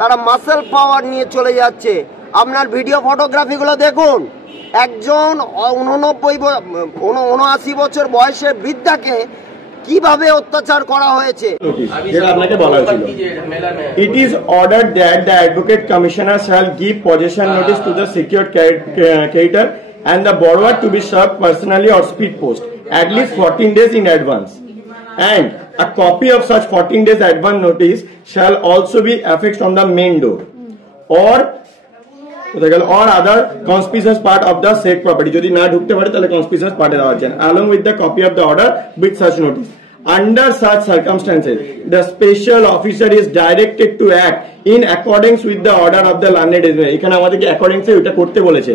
তারা muscle power নিয়ে চলে যাচ্ছে। আপনার ভিডিও ফটোগ্রাফিগুলো দেখুন, একজন 79 বছর বয়সের বৃদ্ধাকে কিভাবে অত্যাচার করা হয়েছে। It is ordered that the Advocate Commissioner shall give possession notice to the secured creditor and the borrower to be served personally or speed post at least 14 days in advance, and a copy of such 14 days advance notice shall also be affixed on the main door or other conspicuous part of the said property. যদি না ঢুকতে পারে তাহলে conspicuous part এ দেওয়া আছে, along with the copy of the order with such notice. Under such circumstances, the special officer is directed to act in accordance with the order of the learned judge. এখানে আমাদেরকে accordance ওটা করতে বলেছে।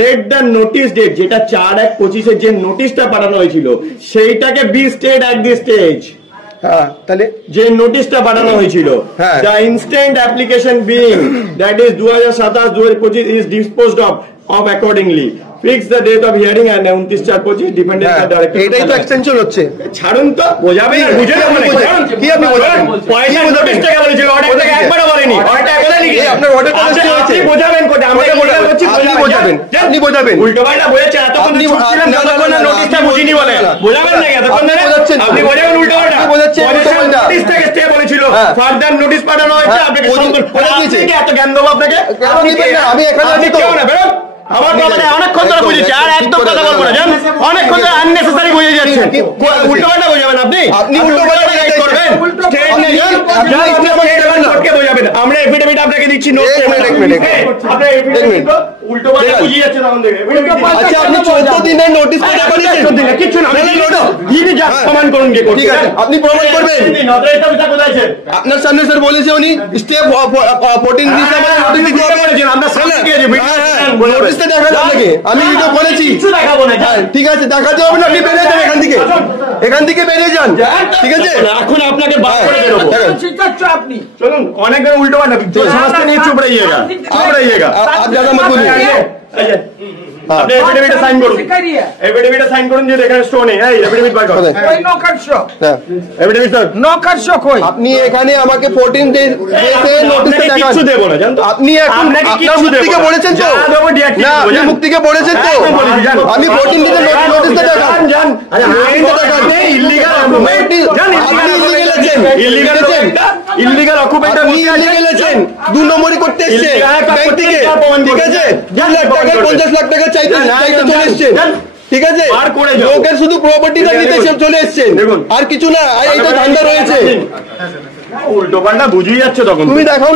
Let the notice date, যেটা 4/1/25 এর যে নোটিশটা পাঠানো হয়েছিল সেইটাকে be stayed at this stage. তাহলে যে নোটিশটা পাঠানো হয়েছিল, the instant application being that is 2027-2025 is disposed of accordingly. Fix the date of hearing and 29/4/25 dependent on the director. এটাই তো এক্সটেনশন হচ্ছে। ছাড়ুন তো, বোঝাবেন আর বুঝে না মানে কি আপনি বোঝাবেন? পয়সা নোটিশ টাকা বলেছিল, অর্ডার থেকে একবারও বলেনি। অর্ডার বলে লিখে আপনার অর্ডার কত হয়েছে? আপনি বোঝাবেন কোটা, আমরা বোঝাবো করছি, আপনি বোঝাবেন, আপনি বোঝাবেন। উল্টোপাল্টা বলেছে, এতক্ষণ শুনছিলাম যতক্ষণ না নোটিশটা বুঝিনি বলে বোঝাবেন না, এতক্ষণ না আপনি বোঝাবেন উল্টোপাল্টা। আপনি বোঝাচ্ছেন উল্টোপাল্টা। নোটিশ থেকে স্টে বলেছিল, ফার্দার নোটিশ পাঠানো হয়েছে, আপনাকে সম্পূর্ণ আপনি কি এত জ্ঞান দেবো আপনাকে? আপনি আমি এখানে আছি তো না বেরোন। আমার কথা অনেকক্ষণ ধরে বুঝেছি, আর একদম কথা বলবো না, জান অনেকক্ষণ ধরে আননেসেসারি বুঝে যাচ্ছেন। উল্টোপাল্টা বোঝাবেন আপনি, আপনি উল্টোপাল্টা করবেন। আমরা এফিডেভিট আপনাকে দিচ্ছি, নোট আপনার এফিডেভিট উল্টোপাল্টা বুঝিয়ে যাচ্ছেন আমাদের। আচ্ছা, আপনি 14 দিনের নোটিশ পেয়ে যাবেন, কিছু না, আপনি যা প্রমাণ করুন গে করতে। ঠিক আছে, আপনি প্রমাণ করবেন। নদরেটা বিটা কোথায় আছে? আপনার সামনে স্যার বলেছে উনি স্টে 14 দিন আমাদের নোটিশ দিতে হবে। আমরা সামনে গিয়ে নোটিশটা দেখাবো আপনাকে, আমি ভিডিও বলেছি। কিছু দেখাবো না, ঠিক আছে, দেখাতে হবে না, আপনি বেরিয়ে যান এখান থেকে, এখান থেকে বেরিয়ে যান, ঠিক আছে? এখন আপনাকে বার করে দেবো। আপনি চলুন, অনেকবার উল্টো পাল্টা সমস্ত নিয়ে চুপ রহিয়েগা, চুপ রহিয়েগা। आप ज्यादा मत बोलिए। আপনি এফিডেভিটে সাইন করুন, এফিডেভিটে সাইন করুন যে এখানে স্টো নেই। এই এফিডেভিট বার করুন। কই নো কাটছো? এফিডেভিট স্যার নো কাটছো কই? আপনি এখানে আমাকে 14 ডেজ এসে নোটিশটা দেখান। কিছু দেব না, জানেন তো? আপনি এখন আপনার মুক্তিকে বলেছেন তো? না, আপনি মুক্তিকে বলেছেন তো? আমি 14 দিনের নোটিশটা দেখান। জান আরে আইনটা দেখান, ইল্লিগাল জান, আপনি ইল্লিগাল আছেন, ইল্লিগাল ইল্লিগাল অকুপেন্ট আপনি ইল্লিগাল আছেন, 2 নম্বরই করতে এসেছেন ব্যাংক থেকে, ঠিক আছে? 2 লাখ টাকা 50 লাখ টাকা চাইতে চলে এসেছেন, ঠিক আছে? লোকের শুধু প্রপার্টিটা নিতে চলে এসেছেন, আর কিছু না। এই তো ধান্দা রয়েছে, উল্টো পাল্টা বুঝিয়ে যাচ্ছে। তখন তুমি দেখাও।